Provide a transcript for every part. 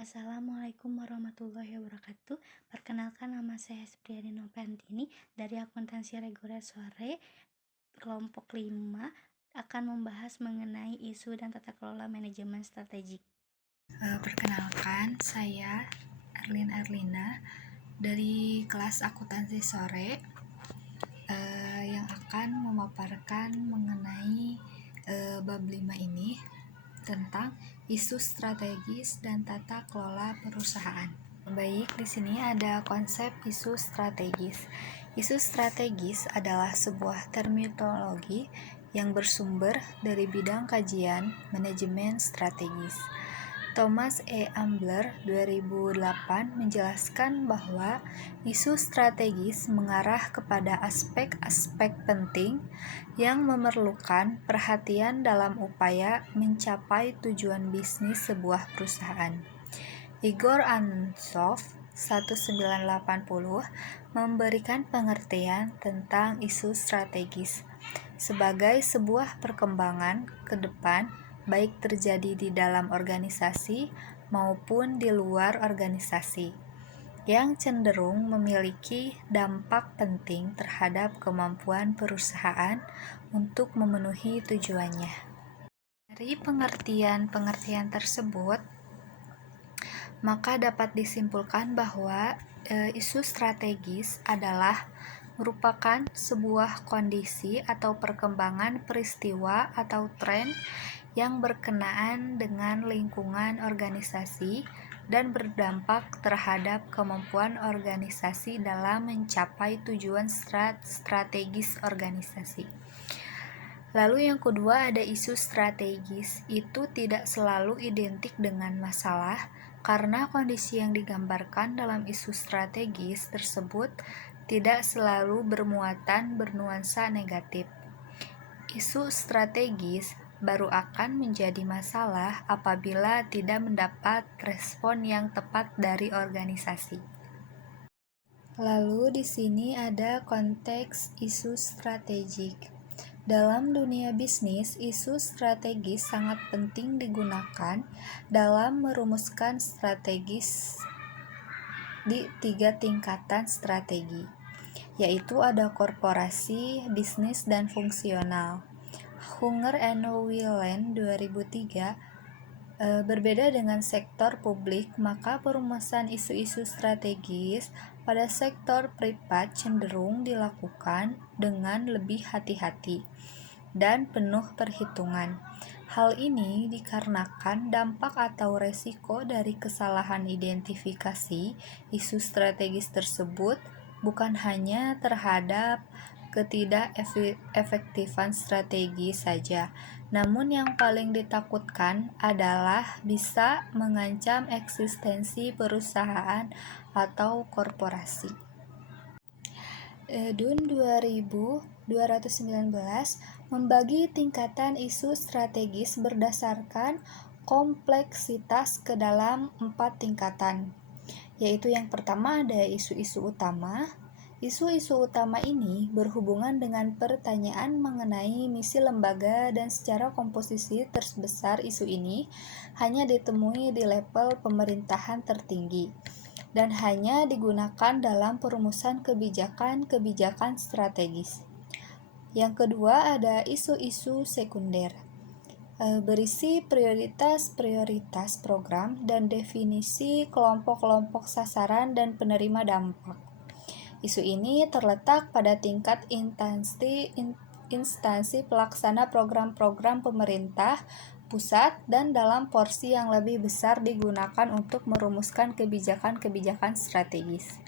Assalamualaikum warahmatullahi wabarakatuh. Perkenalkan, nama saya Supriyani Novantini dari Akuntansi Reguler Sore, kelompok 5, akan membahas mengenai isu dan tata kelola manajemen strategik. Perkenalkan, saya Erlin Erlina dari kelas Akuntansi Sore yang akan memaparkan mengenai bab 5 ini tentang isu strategis dan tata kelola perusahaan. Baik, di sini ada konsep isu strategis. Isu strategis adalah sebuah terminologi yang bersumber dari bidang kajian manajemen strategis. Thomas E. Ambler 2008 menjelaskan bahwa isu strategis mengarah kepada aspek-aspek penting yang memerlukan perhatian dalam upaya mencapai tujuan bisnis sebuah perusahaan. Igor Antsov 1980 memberikan pengertian tentang isu strategis sebagai sebuah perkembangan ke depan baik terjadi di dalam organisasi maupun di luar organisasi yang cenderung memiliki dampak penting terhadap kemampuan perusahaan untuk memenuhi tujuannya. Dari pengertian-pengertian tersebut, maka dapat disimpulkan bahwa isu strategis adalah merupakan sebuah kondisi atau perkembangan peristiwa atau tren yang berkenaan dengan lingkungan organisasi dan berdampak terhadap kemampuan organisasi dalam mencapai tujuan strategis organisasi. Lalu yang kedua ada isu strategis, itu tidak selalu identik dengan masalah karena kondisi yang digambarkan dalam isu strategis tersebut tidak selalu bermuatan bernuansa negatif. Isu strategis baru akan menjadi masalah apabila tidak mendapat respon yang tepat dari organisasi. Lalu di sini ada konteks isu strategik. Dalam dunia bisnis, isu strategis sangat penting digunakan dalam merumuskan strategis di 3 tingkatan strategi, yaitu ada korporasi, bisnis, dan fungsional. Hunger and Wieland 2003 berbeda dengan sektor publik, maka perumusan isu-isu strategis pada sektor privat cenderung dilakukan dengan lebih hati-hati dan penuh perhitungan. Hal ini dikarenakan dampak atau resiko dari kesalahan identifikasi isu strategis tersebut bukan hanya terhadap ketidakefektifan strategi saja, namun yang paling ditakutkan adalah bisa mengancam eksistensi perusahaan atau korporasi. DUN 2219 membagi tingkatan isu strategis berdasarkan kompleksitas ke dalam 4 tingkatan, yaitu yang pertama ada isu-isu utama. Isu-isu utama ini berhubungan dengan pertanyaan mengenai misi lembaga dan secara komposisi terbesar isu ini hanya ditemui di level pemerintahan tertinggi dan hanya digunakan dalam perumusan kebijakan-kebijakan strategis. Yang kedua ada isu-isu sekunder, berisi prioritas-prioritas program dan definisi kelompok-kelompok sasaran dan penerima dampak. Isu ini terletak pada tingkat instansi pelaksana program-program pemerintah pusat dan dalam porsi yang lebih besar digunakan untuk merumuskan kebijakan-kebijakan strategis.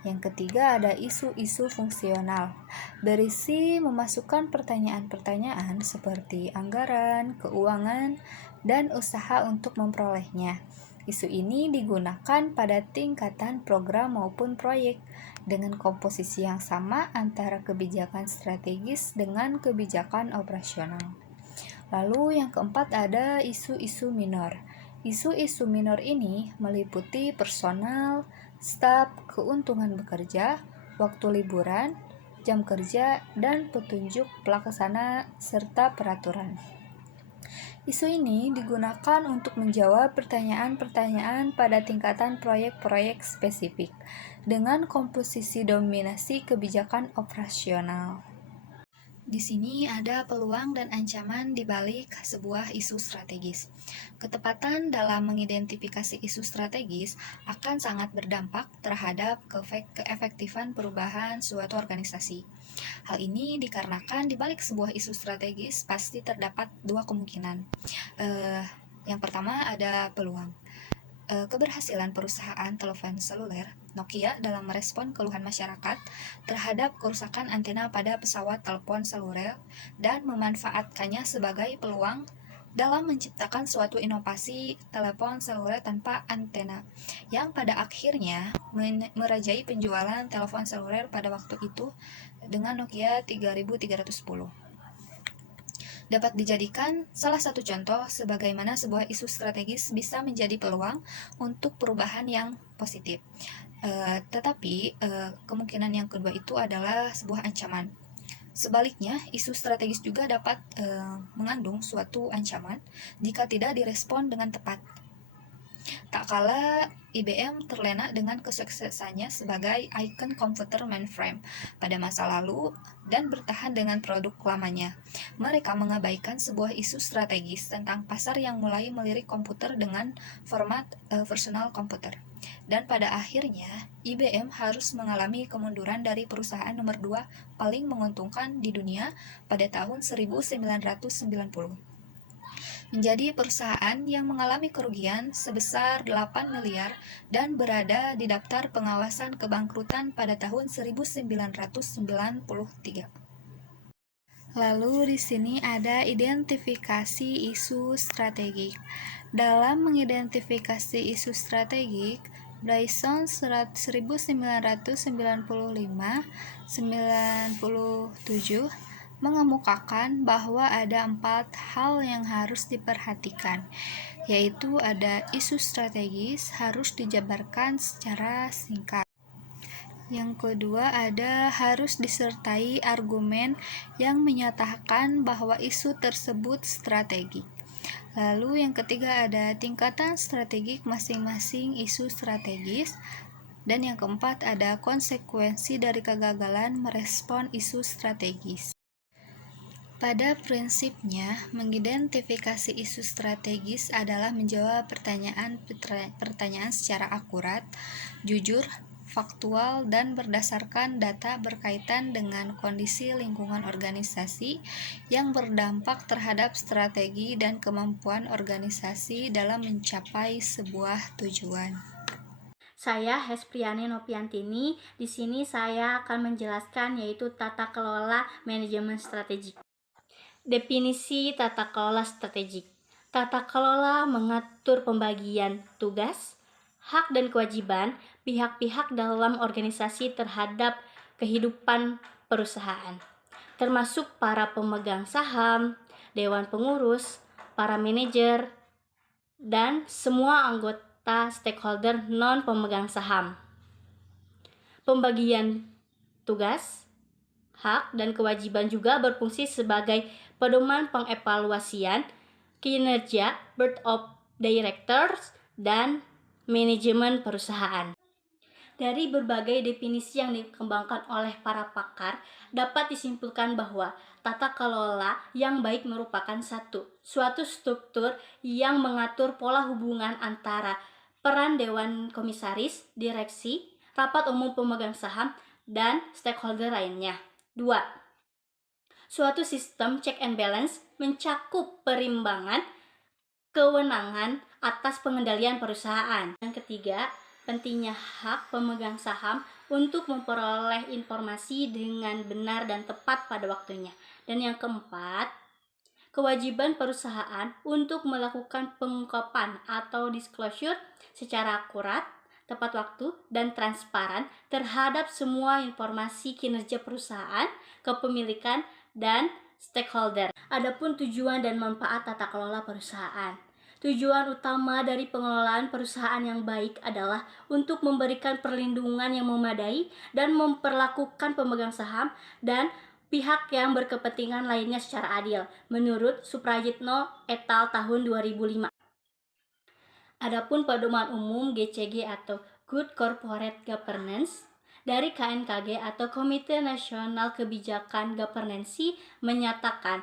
Yang ketiga ada isu-isu fungsional, berisi memasukkan pertanyaan-pertanyaan seperti anggaran, keuangan, dan usaha untuk memperolehnya. Isu ini digunakan pada tingkatan program maupun proyek dengan komposisi yang sama antara kebijakan strategis dengan kebijakan operasional. Lalu yang keempat ada isu-isu minor. Isu-isu minor ini meliputi personal, staf, keuntungan bekerja, waktu liburan, jam kerja, dan petunjuk pelaksana serta peraturan. Isu ini digunakan untuk menjawab pertanyaan-pertanyaan pada tingkatan proyek-proyek spesifik dengan komposisi dominasi kebijakan operasional. Di sini ada peluang dan ancaman di balik sebuah isu strategis. Ketepatan dalam mengidentifikasi isu strategis akan sangat berdampak terhadap keefektifan perubahan suatu organisasi. Hal ini dikarenakan di balik sebuah isu strategis pasti terdapat dua kemungkinan. Yang pertama ada peluang. Keberhasilan perusahaan telepon seluler Nokia dalam merespon keluhan masyarakat terhadap kerusakan antena pada pesawat telepon seluler dan memanfaatkannya sebagai peluang dalam menciptakan suatu inovasi telepon seluler tanpa antena yang pada akhirnya merajai penjualan telepon seluler pada waktu itu dengan Nokia 3310. Dapat dijadikan salah satu contoh sebagaimana sebuah isu strategis bisa menjadi peluang untuk perubahan yang positif. Tetapi kemungkinan yang kedua itu adalah sebuah ancaman. Sebaliknya, isu strategis juga dapat mengandung suatu ancaman jika tidak direspon dengan tepat. Tak kala IBM terlena dengan kesuksesannya sebagai ikon komputer mainframe pada masa lalu dan bertahan dengan produk lamanya. Mereka mengabaikan sebuah isu strategis tentang pasar yang mulai melirik komputer dengan format personal komputer. Dan pada akhirnya, IBM harus mengalami kemunduran dari perusahaan nomor 2 paling menguntungkan di dunia pada tahun 1990. Menjadi perusahaan yang mengalami kerugian sebesar 8 miliar dan berada di daftar pengawasan kebangkrutan pada tahun 1993. Lalu di sini ada identifikasi isu strategik. Dalam mengidentifikasi isu strategik, Bryson 1995-97 mengemukakan bahwa ada 4 hal yang harus diperhatikan, yaitu ada isu strategis harus dijabarkan secara singkat. Yang kedua ada harus disertai argumen yang menyatakan bahwa isu tersebut strategik. Lalu yang ketiga ada tingkatan strategik masing-masing isu strategis. Dan yang keempat ada konsekuensi dari kegagalan merespon isu strategis. Pada prinsipnya, mengidentifikasi isu strategis adalah menjawab pertanyaan secara akurat, jujur, faktual, dan berdasarkan data berkaitan dengan kondisi lingkungan organisasi yang berdampak terhadap strategi dan kemampuan organisasi dalam mencapai sebuah tujuan. Saya Hespriani Nopiantini. Di sini saya akan menjelaskan yaitu tata kelola manajemen strategik. Definisi tata kelola strategik. Tata kelola mengatur pembagian tugas, hak dan kewajiban pihak-pihak dalam organisasi terhadap kehidupan perusahaan, termasuk para pemegang saham, dewan pengurus, para manajer, dan semua anggota stakeholder non-pemegang saham. Pembagian tugas, hak, dan kewajiban juga berfungsi sebagai pedoman pengevaluasian kinerja board of directors dan manajemen perusahaan. Dari berbagai definisi yang dikembangkan oleh para pakar, dapat disimpulkan bahwa tata kelola yang baik merupakan suatu struktur yang mengatur pola hubungan antara peran dewan komisaris, direksi, rapat umum pemegang saham, dan stakeholder lainnya. 2. Suatu sistem check and balance mencakup perimbangan kewenangan atas pengendalian perusahaan. Yang ketiga, pentingnya hak pemegang saham untuk memperoleh informasi dengan benar dan tepat pada waktunya. Dan yang keempat, kewajiban perusahaan untuk melakukan pengungkapan atau disclosure secara akurat, tepat waktu, dan transparan terhadap semua informasi kinerja perusahaan, kepemilikan, dan stakeholder. Adapun tujuan dan manfaat tata kelola perusahaan. Tujuan utama dari pengelolaan perusahaan yang baik adalah untuk memberikan perlindungan yang memadai dan memperlakukan pemegang saham dan pihak yang berkepentingan lainnya secara adil, menurut Suprajitno et al. Tahun 2005. Adapun pedoman umum GCG atau Good Corporate Governance dari KNKG atau Komite Nasional Kebijakan Governance menyatakan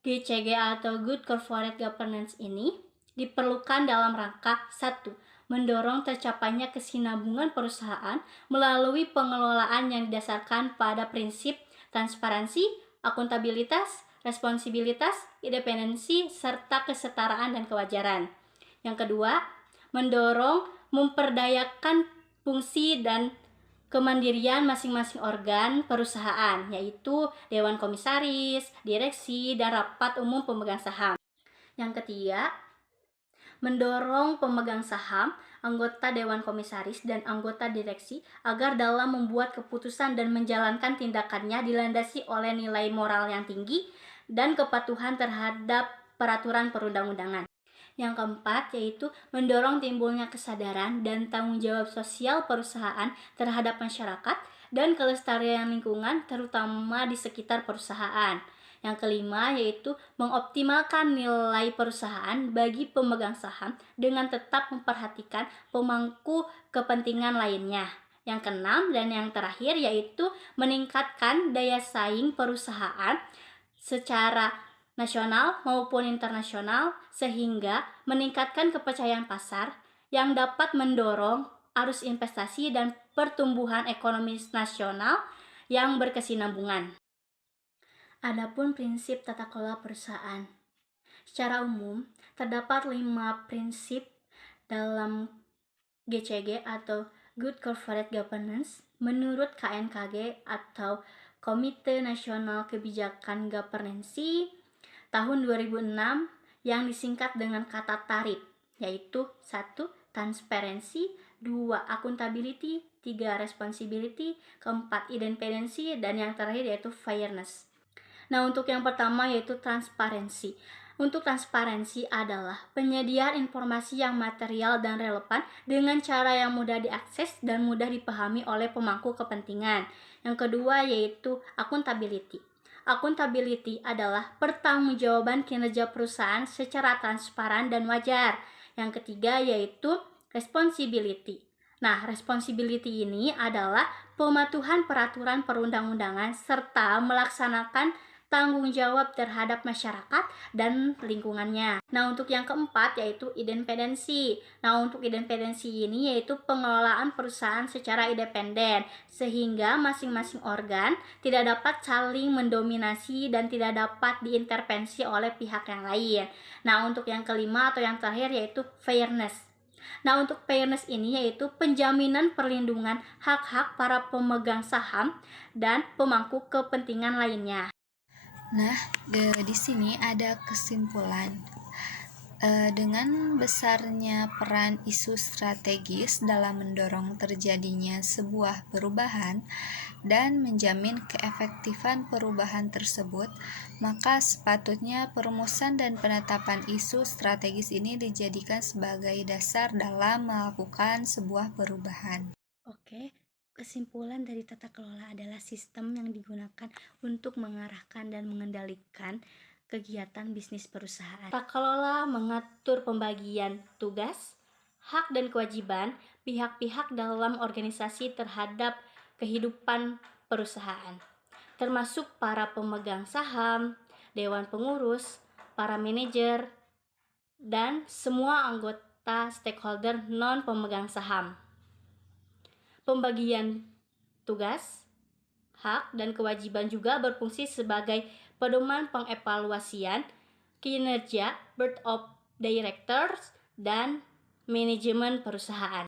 GCG atau Good Corporate Governance ini diperlukan dalam rangka 1. Mendorong tercapainya kesinambungan perusahaan melalui pengelolaan yang didasarkan pada prinsip transparansi, akuntabilitas, responsibilitas, independensi, serta kesetaraan dan kewajaran. Yang kedua, mendorong memperdayakan fungsi dan kemandirian masing-masing organ perusahaan, yaitu Dewan Komisaris, Direksi, dan Rapat Umum Pemegang Saham. Yang ketiga, mendorong pemegang saham, anggota Dewan Komisaris, dan anggota direksi agar dalam membuat keputusan dan menjalankan tindakannya dilandasi oleh nilai moral yang tinggi dan kepatuhan terhadap peraturan perundang-undangan. Yang keempat, yaitu mendorong timbulnya kesadaran dan tanggung jawab sosial perusahaan terhadap masyarakat dan kelestarian lingkungan, terutama di sekitar perusahaan. Yang kelima, yaitu mengoptimalkan nilai perusahaan bagi pemegang saham dengan tetap memperhatikan pemangku kepentingan lainnya. Yang keenam dan yang terakhir, yaitu meningkatkan daya saing perusahaan secara nasional maupun internasional sehingga meningkatkan kepercayaan pasar yang dapat mendorong arus investasi dan pertumbuhan ekonomi nasional yang berkesinambungan. Adapun prinsip tata kelola perusahaan. Secara umum, terdapat 5 prinsip dalam GCG atau Good Corporate Governance menurut KNKG atau Komite Nasional Kebijakan Governance tahun 2006 yang disingkat dengan kata TARIP, yaitu 1. Transparency, 2. Accountability, 3. Responsibility, 4. Independensi, dan yang terakhir yaitu fairness. Nah, untuk yang pertama yaitu transparansi. Untuk transparansi adalah penyediaan informasi yang material dan relevan dengan cara yang mudah diakses dan mudah dipahami oleh pemangku kepentingan. Yang kedua yaitu accountability. Accountability adalah pertanggungjawaban kinerja perusahaan secara transparan dan wajar. Yang ketiga yaitu responsibility. Nah, responsibility ini adalah pematuhan peraturan perundang-undangan serta melaksanakan tanggung jawab terhadap masyarakat dan lingkungannya. Nah, untuk yang keempat yaitu independensi. Nah, untuk independensi ini yaitu pengelolaan perusahaan secara independen sehingga masing-masing organ tidak dapat saling mendominasi dan tidak dapat diintervensi oleh pihak yang lain. Nah, untuk yang kelima atau yang terakhir yaitu fairness. Nah, untuk fairness ini yaitu penjaminan perlindungan hak-hak para pemegang saham dan pemangku kepentingan lainnya. Nah, di sini ada kesimpulan. Dengan besarnya peran isu strategis dalam mendorong terjadinya sebuah perubahan dan menjamin keefektifan perubahan tersebut, maka sepatutnya perumusan dan penetapan isu strategis ini dijadikan sebagai dasar dalam melakukan sebuah perubahan. Oke, kesimpulan dari tata kelola adalah sistem yang digunakan untuk mengarahkan dan mengendalikan kegiatan bisnis perusahaan. Tata kelola mengatur pembagian tugas, hak dan kewajiban pihak-pihak dalam organisasi terhadap kehidupan perusahaan, termasuk para pemegang saham, dewan pengurus, para manajer, dan semua anggota stakeholder non pemegang saham. Pembagian tugas, hak, dan kewajiban juga berfungsi sebagai pedoman pengevaluasian kinerja board of directors dan manajemen perusahaan.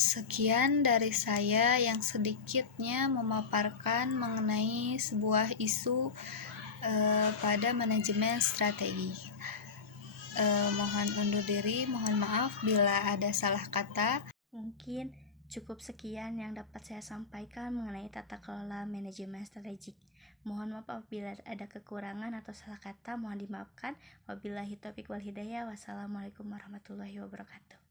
Sekian dari saya yang sedikitnya memaparkan mengenai sebuah isu pada manajemen strategi. Mohon undur diri, mohon maaf bila ada salah kata. Mungkin cukup sekian yang dapat saya sampaikan mengenai tata kelola manajemen strategik. Mohon maaf apabila ada kekurangan atau salah kata, mohon dimaafkan. Wabillahi taufiq wal hidayah. Wassalamualaikum warahmatullahi wabarakatuh.